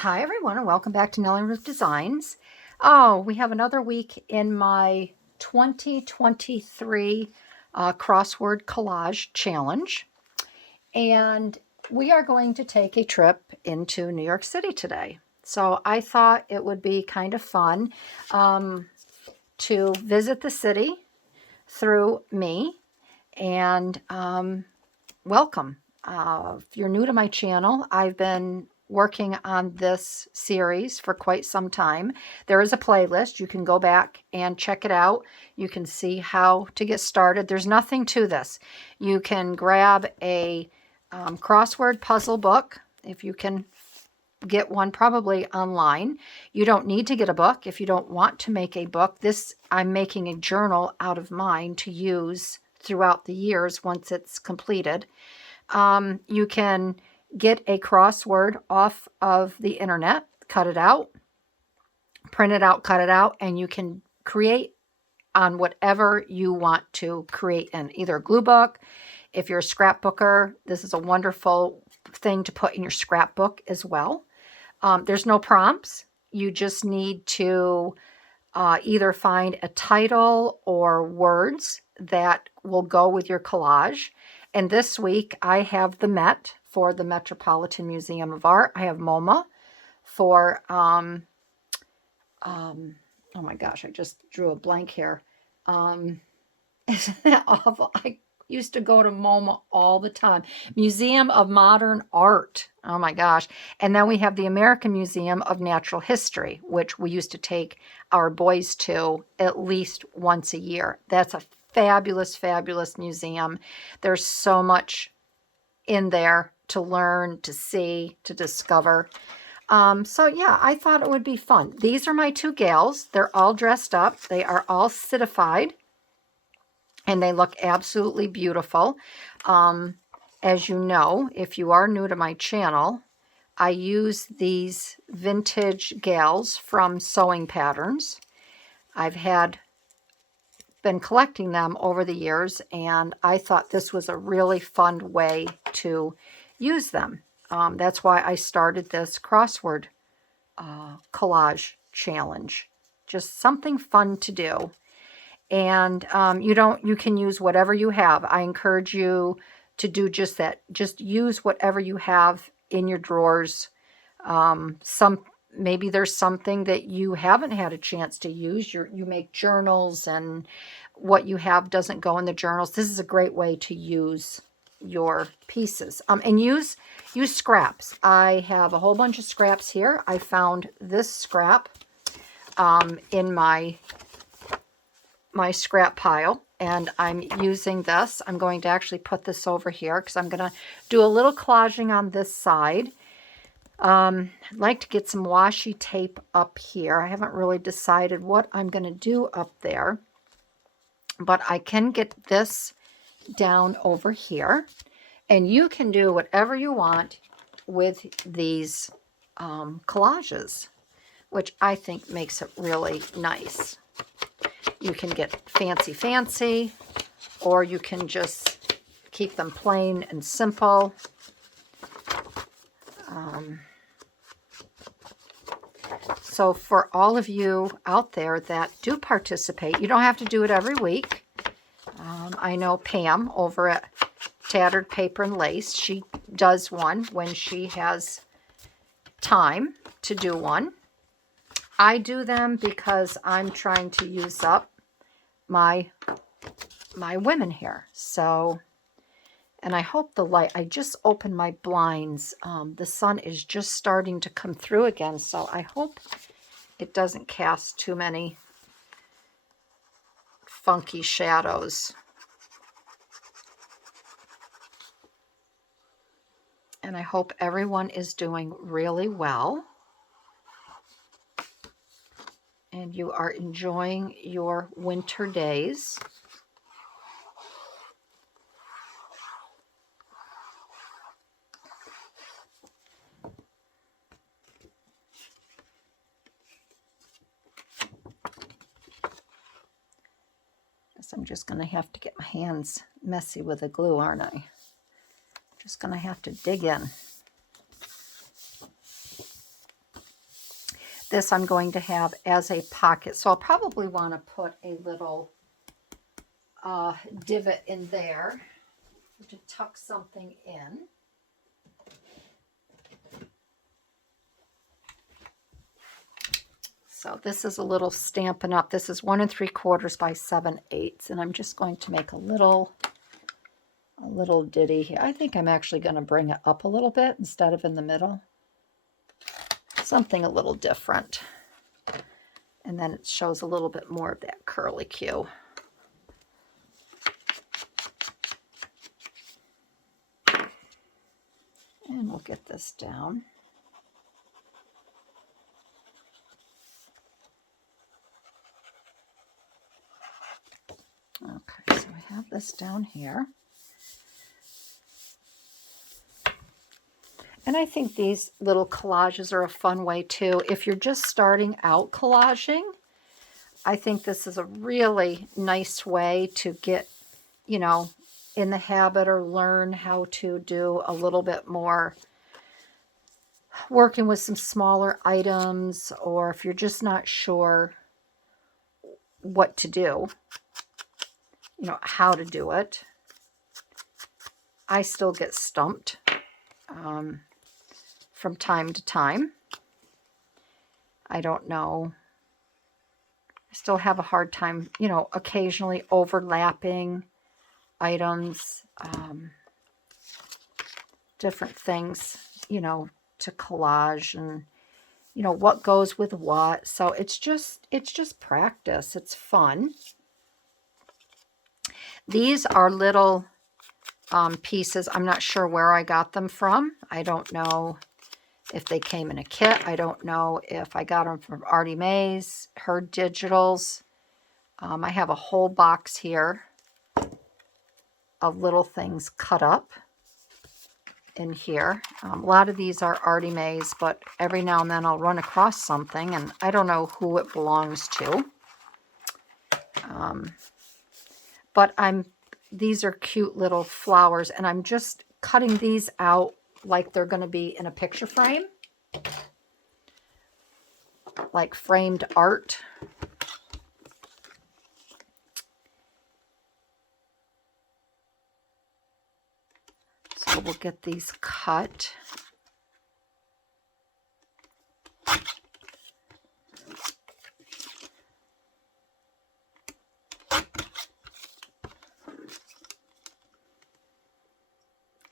Hi everyone, and welcome back to Nellie and Ruth Designs. Oh, we have another week in my 2023 Crossword Collage Challenge, and we are going to take a trip into New York City today. So I thought it would be kind of fun to visit the city through me, and welcome. If you're new to my channel, I've been working on this series for quite some time. There is a playlist. You can go back and check it out. You can see how to get started. There's nothing to this. You can grab a crossword puzzle book if you can get one, probably online. You don't need to get a book if you don't want to make a book. This, I'm making a journal out of mine to use throughout the years once it's completed. You can get a crossword off of the internet, cut it out, print it out, cut it out, and you can create on whatever you want to create in, either a glue book. If you're a scrapbooker, this is a wonderful thing to put in your scrapbook as well. There's no prompts. You just need to either find a title or words that will go with your collage. And this week I have the Met for the Metropolitan Museum of Art. I have MoMA for, oh my gosh, I just drew a blank here. Isn't that awful? I used to go to MoMA all the time. Museum of Modern Art. Oh my gosh. And then we have the American Museum of Natural History, which we used to take our boys to at least once a year. That's a fabulous, fabulous museum. There's so much in there to learn, to see, to discover. So yeah, I thought it would be fun. These are my two gals. They're all dressed up. They are all citified, and they look absolutely beautiful. As you know, if you are new to my channel, I use these vintage gals from Sewing Patterns. I've been collecting them over the years, and I thought this was a really fun way to use them. That's why I started this crossword collage challenge. Just something fun to do. And you can use whatever you have. I encourage you to do just that. Just use whatever you have in your drawers. Maybe there's something that you haven't had a chance to use. You make journals, and what you have doesn't go in the journals. This is a great way to use your pieces. And use scraps. I have a whole bunch of scraps here. I found this scrap in my scrap pile, and I'm using this. I'm going to actually put this over here because I'm going to do a little collaging on this side. I'd like to get some washi tape up here. I haven't really decided what I'm going to do up there, but I can get this down over here, and you can do whatever you want with these collages, which I think makes it really nice. You can get fancy, or you can just keep them plain and simple. So for all of you out there that do participate, you don't have to do it every week. I know Pam over at Tattered Paper and Lace, she does one when she has time to do one. I do them because I'm trying to use up my women here. So, and I hope the light, I just opened my blinds. The sun is just starting to come through again, so I hope it doesn't cast too many funky shadows. And I hope everyone is doing really well, and you are enjoying your winter days. Guess I'm just going to have to get my hands messy with the glue, aren't I? Just going to have to dig in. this I'm going to have as a pocket. So I'll probably want to put a little divot in there to tuck something in. So this is a little Stampin' Up. This is 1 3/4 by 7/8, and I'm just going to make a little ditty here. I think I'm actually going to bring it up a little bit instead of in the middle. Something a little different. And then it shows a little bit more of that curly Q. And we'll get this down. Okay, so I have this down here. And I think these little collages are a fun way too. If you're just starting out collaging, I think this is a really nice way to get, you know, in the habit or learn how to do a little bit more working with some smaller items, or if you're just not sure what to do, you know, how to do it. I still get stumped from time to time. I don't know. I still have a hard time, you know, occasionally overlapping items, different things, you know, to collage, and, you know, what goes with what. So it's just practice. It's fun. These are little pieces. I'm not sure where I got them from. I don't know if they came in a kit. I don't know if I got them from Artie Mae's, her digitals. I have a whole box here of little things cut up in here. A lot of these are Artie Mae's, but every now and then I'll run across something, and I don't know who it belongs to. But these are cute little flowers, and I'm just cutting these out like they're going to be in a picture frame, like framed art. So we'll get these cut.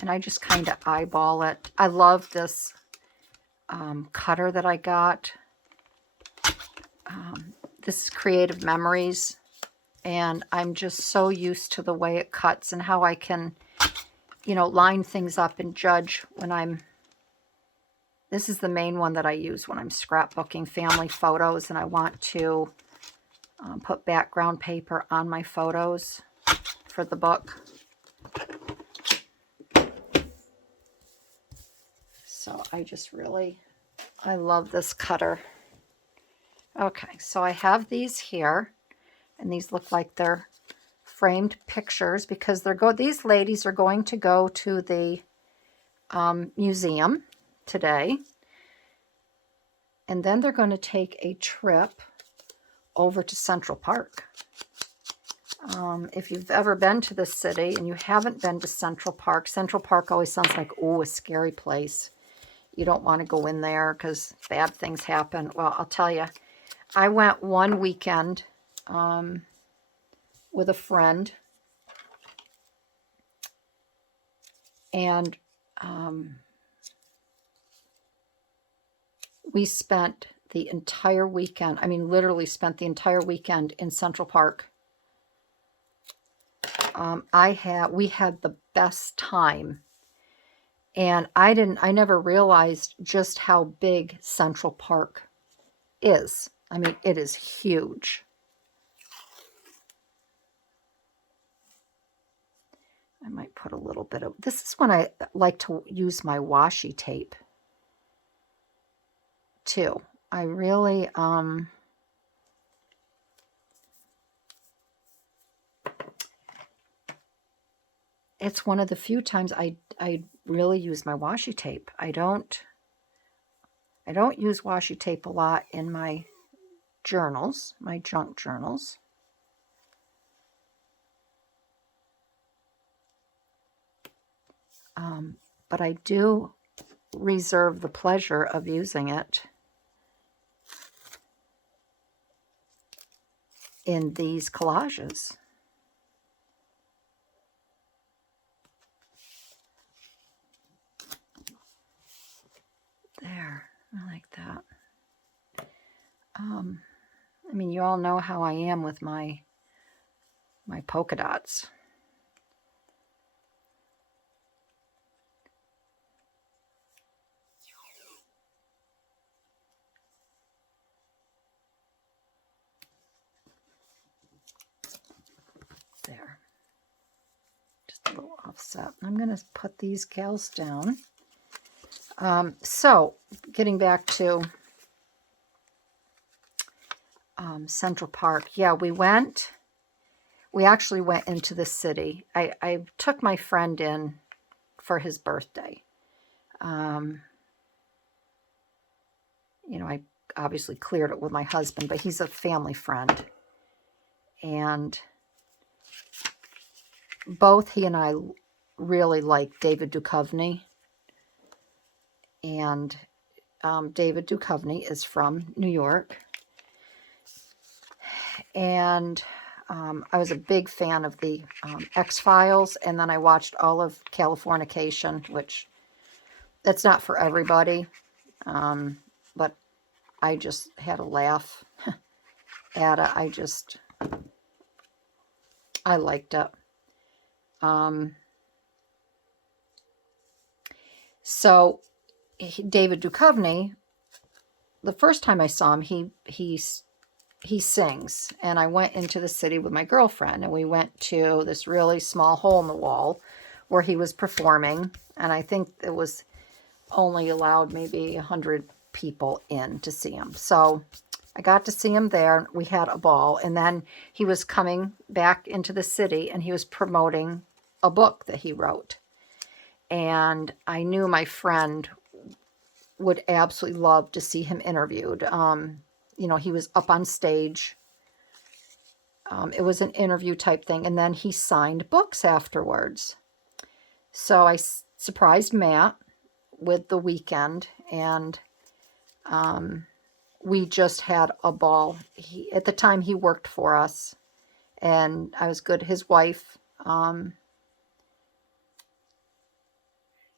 And I just kind of eyeball it. I love this cutter that I got. This is Creative Memories. And I'm just so used to the way it cuts and how I can, you know, line things up and judge when I'm... This is the main one that I use when I'm scrapbooking family photos and I want to put background paper on my photos for the book. So I love this cutter. Okay, so I have these here, and these look like they're framed pictures because these ladies are going to go to the museum today, and then they're going to take a trip over to Central Park. If you've ever been to the city and you haven't been to Central Park always sounds like, oh, a scary place. You don't want to go in there because bad things happen. Well, I'll tell you, I went one weekend with a friend, and we spent the entire weekend, I mean, literally spent the entire weekend in Central Park. We had the best time. And I never realized just how big Central Park is. I mean, it is huge. I might put a little bit of, this is when I like to use my washi tape too. I really, it's one of the few times I really use my washi tape. I I don't use washi tape a lot in my journals, my junk journals. But I do reserve the pleasure of using it in these collages. There, I like that. I mean, you all know how I am with my polka dots. There. Just a little offset. I'm going to put these gals down. So, getting back to Central Park. Yeah, we actually went into the city. I took my friend in for his birthday. You know, I obviously cleared it with my husband, but he's a family friend. And both he and I really like David Duchovny. And David Duchovny is from New York. And I was a big fan of the X-Files. And then I watched all of Californication, which that's not for everybody. But I just had a laugh at it. I liked it. So David Duchovny, the first time I saw him, he sings, and I went into the city with my girlfriend, and we went to this really small hole in the wall where he was performing, and I think it was only allowed maybe 100 people in to see him. So I got to see him there. We had a ball, and then he was coming back into the city, and he was promoting a book that he wrote. And I knew my friend would absolutely love to see him interviewed. You know, he was up on stage. It was an interview type thing. And then he signed books afterwards. So I surprised Matt with The Weekend. And we just had a ball. At the time, he worked for us. And I was good. His wife,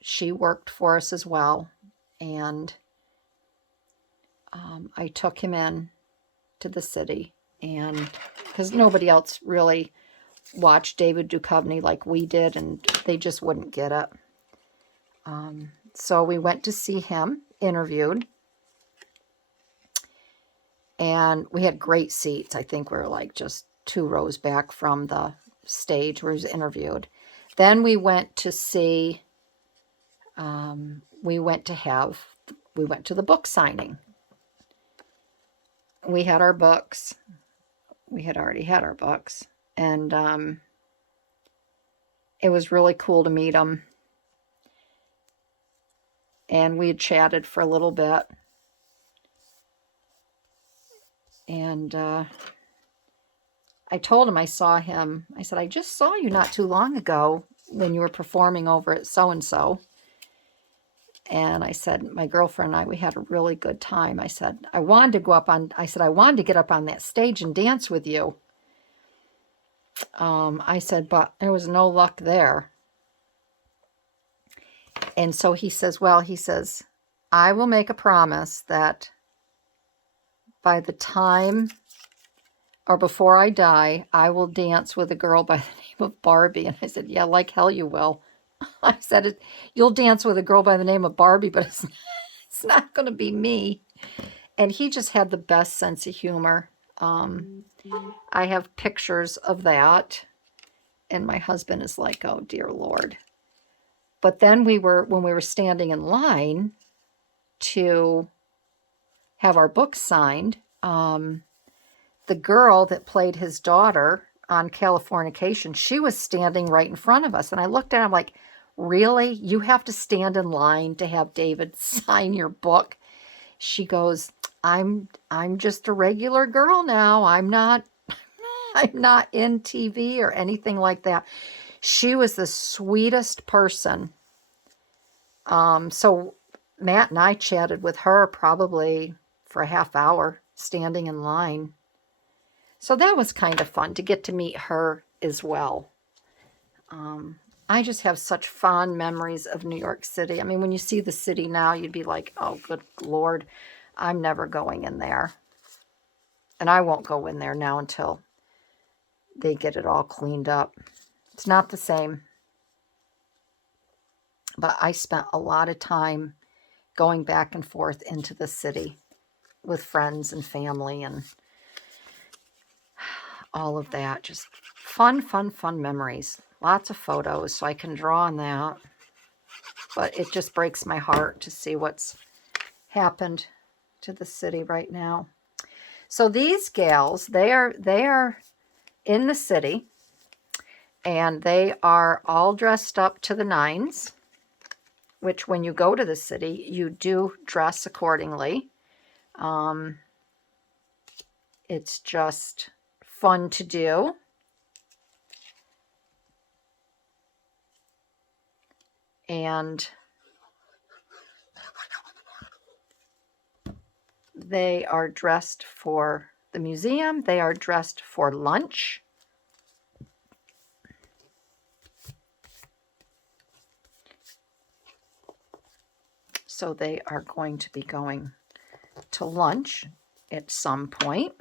she worked for us as well. And I took him in to the city, and because nobody else really watched David Duchovny like we did, and they just wouldn't get it. So we went to see him interviewed, and we had great seats. I think we were like just 2 rows back from the stage where he was interviewed. Then we went to see, we went to the book signing. We had our books. We had already had our books. And it was really cool to meet him. And we had chatted for a little bit. And I told him I saw him. I said, I just saw you not too long ago when you were performing over at so-and-so. And I said, my girlfriend and I, we had a really good time. I said, I wanted to get up on that stage and dance with you. I said, but there was no luck there. And so he says, I will make a promise that by the time or before I die, I will dance with a girl by the name of Barbie. And I said, yeah, like hell you will. I said, you'll dance with a girl by the name of Barbie, but it's not going to be me. And he just had the best sense of humor. I have pictures of that. And my husband is like, oh, dear Lord. But then when we were standing in line to have our books signed, the girl that played his daughter on Californication, she was standing right in front of us. And I looked at him like, really? You have to stand in line to have David sign your book? she goes, I'm just a regular girl now. I'm not in TV or anything like that. She was the sweetest person. So Matt and I chatted with her probably for a half hour standing in line. So that was kind of fun to get to meet her as well. I just have such fond memories of New York City. I mean, when you see the city now, you'd be like, oh, good Lord, I'm never going in there. And I won't go in there now until they get it all cleaned up. It's not the same. But I spent a lot of time going back and forth into the city with friends and family and all of that. Just fun memories. Lots of photos, so I can draw on that. But it just breaks my heart to see what's happened to the city right now. So these gals, they are in the city, and they are all dressed up to the nines, which when you go to the city, you do dress accordingly. It's just fun to do. And they are dressed for the museum. They are dressed for lunch. So they are going to be going to lunch at some point.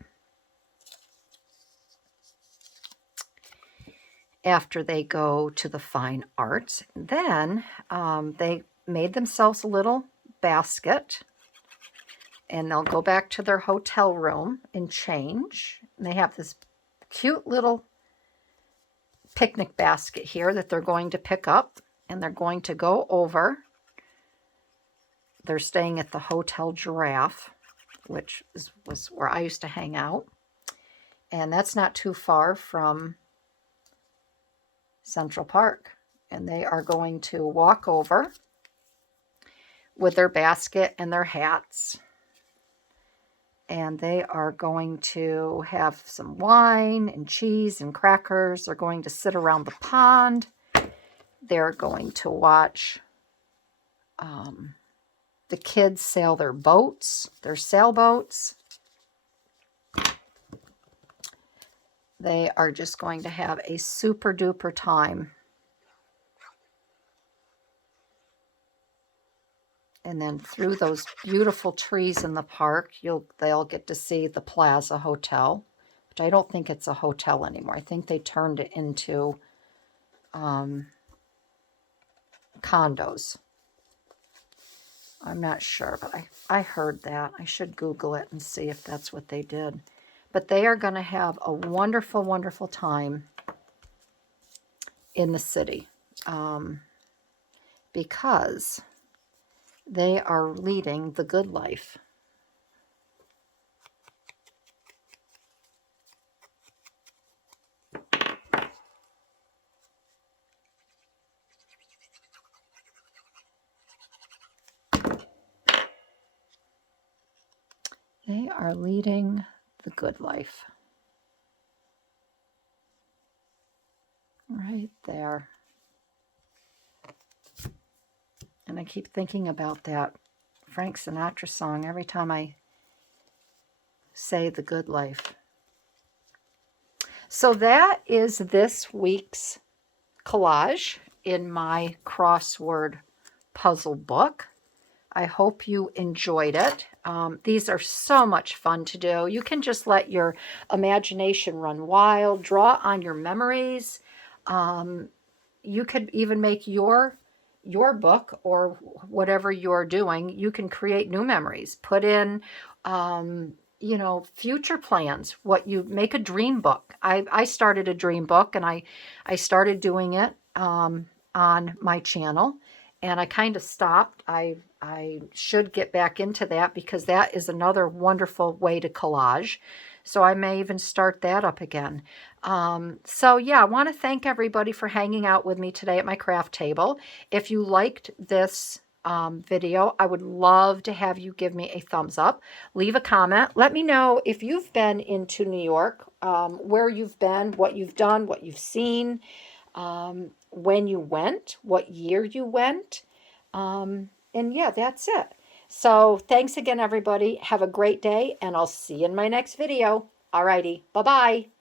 After they go to the fine arts. Then they made themselves a little basket, and they'll go back to their hotel room and change. And they have this cute little picnic basket here that they're going to pick up, and they're going to go over. They're staying at the Hotel Giraffe, which was where I used to hang out. And that's not too far from Central Park. And they are going to walk over with their basket and their hats. And they are going to have some wine and cheese and crackers. They're going to sit around the pond. They're going to watch the kids sail their boats, their sailboats. They are just going to have a super duper time. And then through those beautiful trees in the park, they'll get to see the Plaza Hotel, which I don't think it's a hotel anymore. I think they turned it into condos. I'm not sure, but I heard that. I should Google it and see if that's what they did. But they are going to have a wonderful, wonderful time in the city because they are leading the good life. They are leading the good life. Right there. And I keep thinking about that Frank Sinatra song every time I say the good life. So that is this week's collage in my crossword puzzle book. I hope you enjoyed it. These are so much fun to do. You can just let your imagination run wild, draw on your memories. You could even make your book or whatever you're doing. You can create new memories. Put in, future plans. What you make a dream book. I started a dream book, and I started doing it on my channel. And I kind of stopped. I should get back into that because that is another wonderful way to collage. So I may even start that up again. So yeah, I want to thank everybody for hanging out with me today at my craft table. If you liked this video. I would love to have you give me a thumbs up. Leave a comment. Let me know if you've been into New York, where you've been, what you've done, what you've seen, when you went, what year you went. And yeah, that's it. So thanks again, everybody. Have a great day, and I'll see you in my next video. Alrighty, bye-bye.